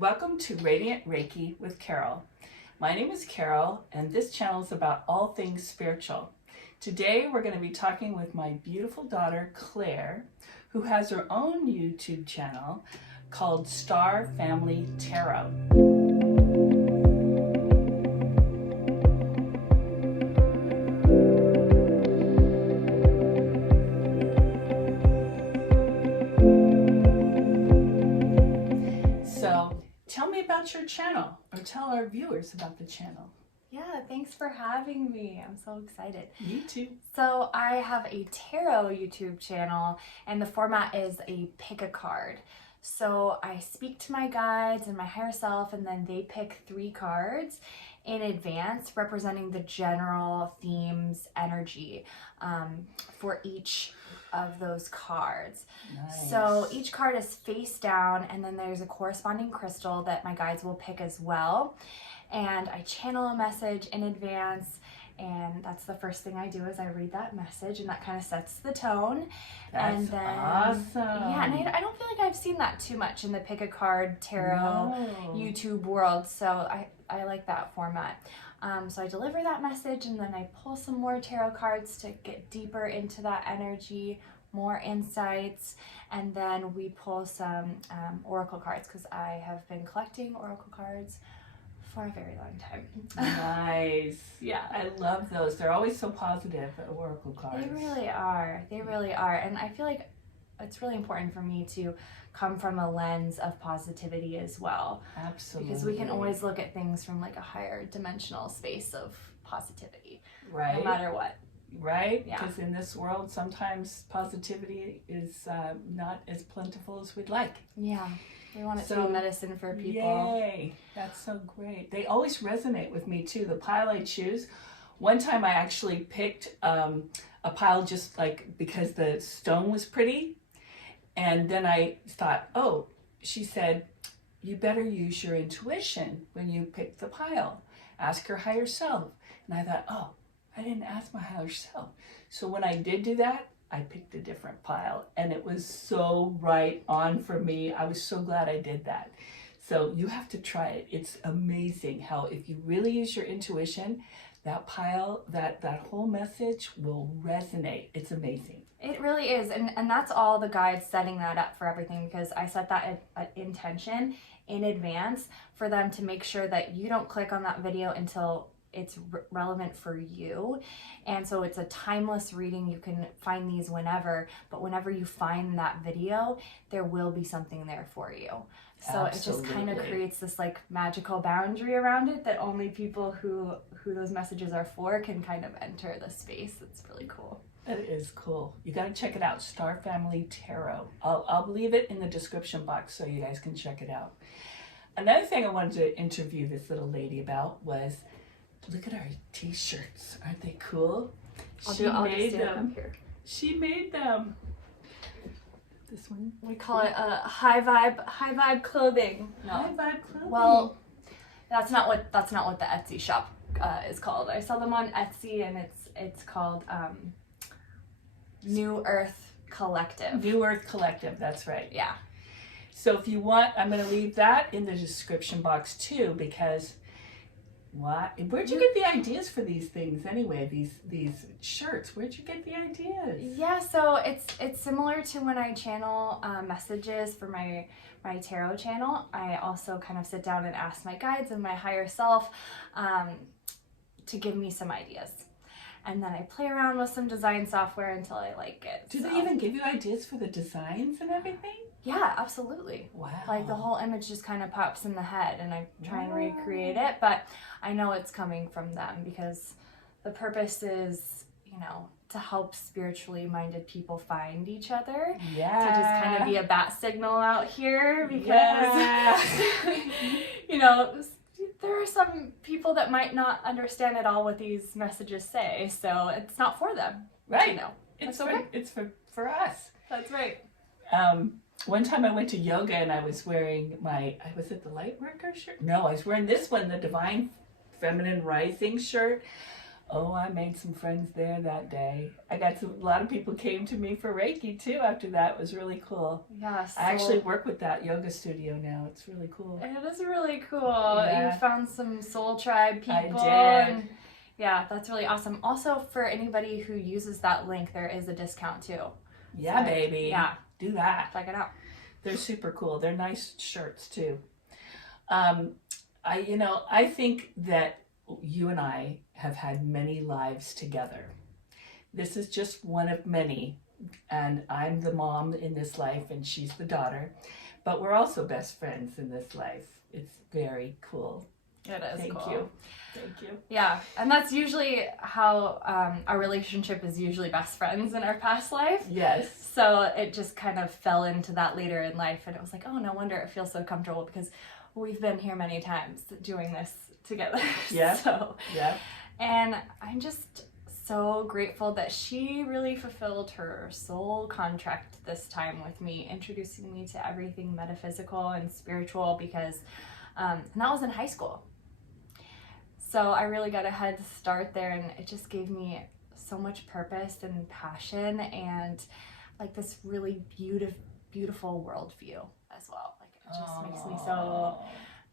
Welcome to Radiant Reiki with Carol. My name is Carol, and this channel is about all things spiritual. Today we're going to be talking with my beautiful daughter Claire, who has her own YouTube channel called Star Family Tarot. So tell me about your channel, or tell our viewers about the channel. Yeah, thanks for having me. I'm so excited. You too. So I have a tarot YouTube channel, and the format is a pick a card. So I speak to my guides and my higher self, and then they pick 3 cards in advance representing the general themes, energy for each of those cards. Nice. So each card is face down, and then there's a corresponding crystal that my guides will pick as well. And I channel a message in advance, and that's the first thing I do is I read that message, and that kind of sets the tone. That's and then, awesome. Yeah, and I don't feel like I've seen that too much in the pick a card tarot No. YouTube world, so I like that format. So I deliver that message, and then I pull some more tarot cards to get deeper into that energy, more insights, and then we pull some oracle cards, because I have been collecting oracle cards for a very long time. Nice. Yeah. I love those. They're always so positive, oracle cards. They really are. They really are. And I feel like it's really important for me to come from a lens of positivity as well. Absolutely. Because we can always look at things from like a higher dimensional space of positivity. Right. No matter what. Right? Yeah. Because in this world, sometimes positivity is not as plentiful as we'd like. Yeah. We want it to So, be medicine for people. Yay! That's so great. They always resonate with me too. The pile I choose. One time I actually picked a pile just like because the stone was pretty. And then I thought, oh, she said, you better use your intuition when you pick the pile. Ask your higher self. And I thought, oh, I didn't ask my higher self. So when I did do that, I picked a different pile, and it was so right on for me. I was so glad I did that. So you have to try it. It's amazing how if you really use your intuition, that pile, that whole message will resonate. It's amazing. It really is. And that's all the guides setting that up for everything, because I set that intention in advance for them to make sure that you don't click on that video until it's relevant for you. And so it's a timeless reading. You can find these whenever, but whenever you find that video, there will be something there for you. So It just kind of creates this like magical boundary around it that only people who those messages are for can kind of enter the space. It's really cool. It is cool. You got to check it out. Star Family Tarot. I'll leave it in the description box so you guys can check it out. Another thing I wanted to interview this little lady about was, look at our t-shirts. Aren't they cool? I'll made them. Here. She made them. This one? We call it high vibe clothing. No. High vibe clothing. Well, that's not what the Etsy shop is called. I sell them on Etsy, and it's called New Earth Collective. New Earth Collective, that's right. Yeah. So if you want, I'm going to leave that in the description box too, because where'd you get the ideas for these things anyway? These shirts, where'd you get the ideas? Yeah, so it's similar to when I channel messages for my tarot channel. I also kind of sit down and ask my guides and my higher self to give me some ideas. And then I play around with some design software until I like it. Do they even give you ideas for the designs and everything? Yeah, absolutely. Wow. Like the whole image just kind of pops in the head, and I try and recreate it, but I know it's coming from them because the purpose is, to help spiritually minded people find each other. Yeah. To just kind of be a bat signal out here because, yeah. there are some people that might not understand at all what these messages say, so it's not for them. Right. It's okay. It's for us. That's right. One time I went to yoga and I was wearing was it the Lightworker shirt? No, I was wearing this one, the Divine Feminine Rising shirt. Oh, I made some friends there that day. A lot of people came to me for Reiki too after that. It was really cool. Yeah, so I actually work with that yoga studio now. It's really cool. it is really cool. Yeah. You found some soul tribe people. I did. And yeah, that's really awesome. Also, for anybody who uses that link, there is a discount too. Yeah, So, baby. yeah. Do that. Check it out. They're super cool. They're nice shirts too. I think that you and I have had many lives together. This is just one of many, and I'm the mom in this life and she's the daughter, but we're also best friends in this life. It's very cool. It is Thank cool. you. Thank you. Yeah, and that's usually how our relationship is usually best friends in our past life. Yes. So it just kind of fell into that later in life, and it was like, oh, no wonder it feels so comfortable because we've been here many times doing this together. Yeah. So, Yeah. and I'm just so grateful that she really fulfilled her soul contract this time with me, introducing me to everything metaphysical and spiritual because, and that was in high school. So I really got a head start there, and it just gave me so much purpose and passion and like this really beautiful worldview as well. Like it just makes me so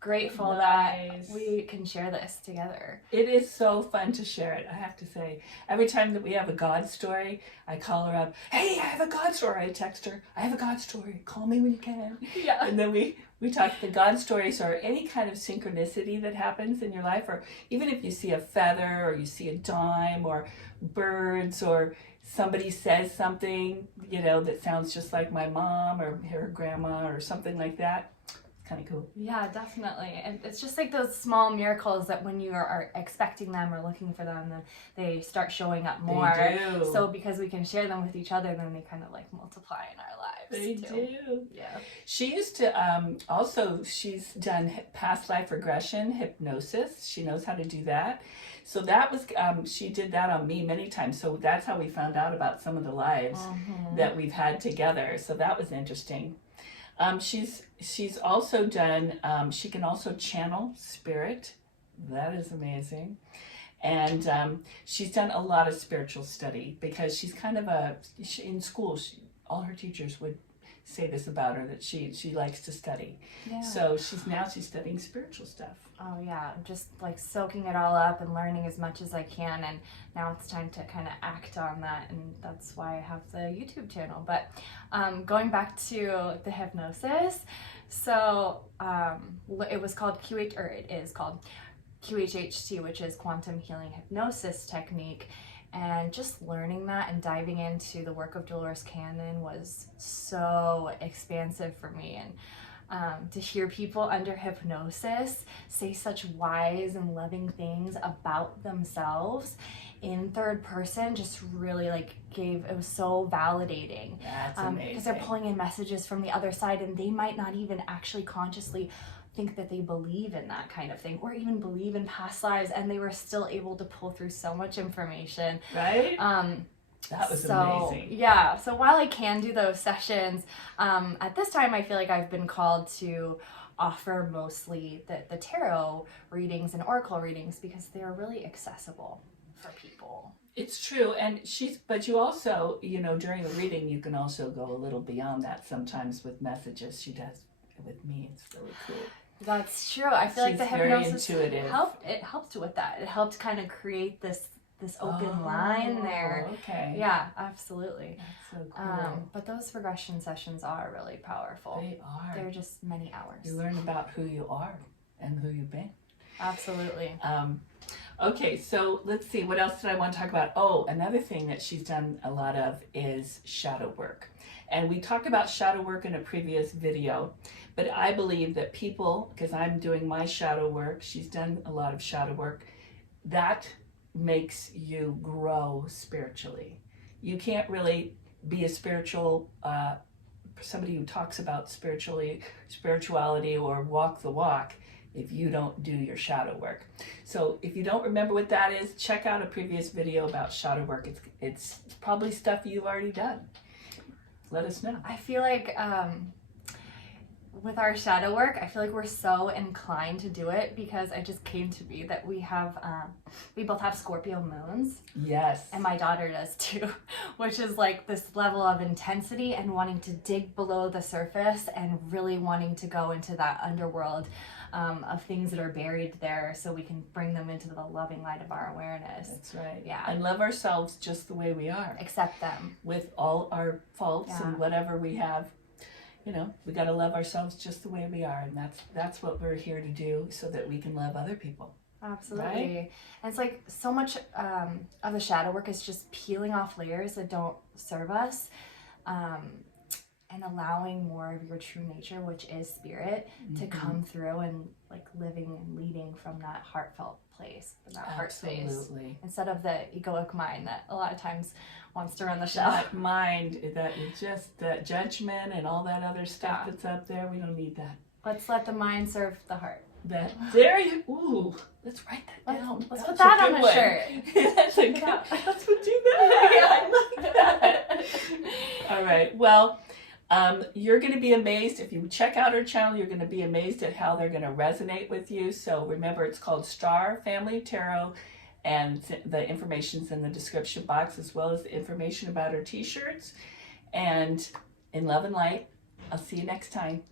grateful Nice. that we can share this together. It is so fun to share it, I have to say. Every time that we have a God story, I call her up. Hey, I have a God story. I text her. I have a God story. Call me when you can. Yeah. And then we talk. The God stories are any kind of synchronicity that happens in your life, or even if you see a feather or you see a dime or birds or somebody says something, that sounds just like my mom or her grandma or something like that. Kind of cool. Yeah, definitely. And it's just like those small miracles that when you are expecting them or looking for them, then they start showing up more. They do. So because we can share them with each other, then they kind of like multiply in our lives. They too. do. Yeah. She used to she's done past life regression hypnosis. She knows how to do that. So that was she did that on me many times. So that's how we found out about some of the lives that we've had together. So that was interesting. She's also done, she can also channel spirit. That is amazing. And she's done a lot of spiritual study because she's kind of in school, all her teachers would say this about her, that she likes to study. Yeah. So she's studying spiritual stuff. Oh yeah, just like soaking it all up and learning as much as I can, and now it's time to kind of act on that, and that's why I have the YouTube channel. But going back to the hypnosis, so it is called QHHT, which is Quantum Healing Hypnosis Technique. And just learning that and diving into the work of Dolores Cannon was so expansive for me. And to hear people under hypnosis say such wise and loving things about themselves in third person just really it was so validating. That's amazing. Because they're pulling in messages from the other side, and they might not even actually consciously think that they believe in that kind of thing or even believe in past lives, and they were still able to pull through so much information. Right? That was amazing. Yeah, so while I can do those sessions, at this time I feel like I've been called to offer mostly the tarot readings and oracle readings because they're really accessible for people. It's true, but you also, during the reading, you can also go a little beyond that sometimes with messages. She does with me. It's really cool. That's true. I feel like the hypnosis helped with that. It helped kind of create this open line there. Okay. Yeah, absolutely. That's so cool. But those regression sessions are really powerful. They are. They're just many hours. You learn about who you are and who you've been. Absolutely. Okay, so let's see. What else did I want to talk about? Oh, another thing that she's done a lot of is shadow work. And we talked about shadow work in a previous video, but I believe that people, because I'm doing my shadow work, she's done a lot of shadow work, that makes you grow spiritually. You can't really be a spiritual, somebody who talks about spirituality or walk the walk if you don't do your shadow work. So if you don't remember what that is, check out a previous video about shadow work. It's probably stuff you've already done. Let us know. I feel like with our shadow work, I feel like we're so inclined to do it because it just came to me that we both have Scorpio moons. Yes. And my daughter does too, which is like this level of intensity and wanting to dig below the surface and really wanting to go into that underworld of things that are buried there so we can bring them into the loving light of our awareness. That's right. Yeah. And love ourselves just the way we are. Accept them. With all our faults Yeah. and whatever we have. You know, we got to love ourselves just the way we are. And that's what we're here to do so that we can love other people. Absolutely. Right? And it's like so much of the shadow work is just peeling off layers that don't serve us. And allowing more of your true nature, which is spirit, to come through and like living and leading from that heartfelt place, from that heart space. Absolutely. Instead of the egoic mind that a lot of times wants to run the show. That mind, that just that judgment and all that other stuff Yeah. that's up there, we don't need that. Let's let the mind serve the heart. That there you let's write that down. Let's That's put that a on good a one. shirt. That's a good. Let's do that. I like that. All right. Well, you're going to be amazed if you check out our channel. You're going to be amazed at how they're going to resonate with you. So remember, it's called Star Family Tarot, and the information's in the description box, as well as the information about our t-shirts. And in love and light, I'll see you next time.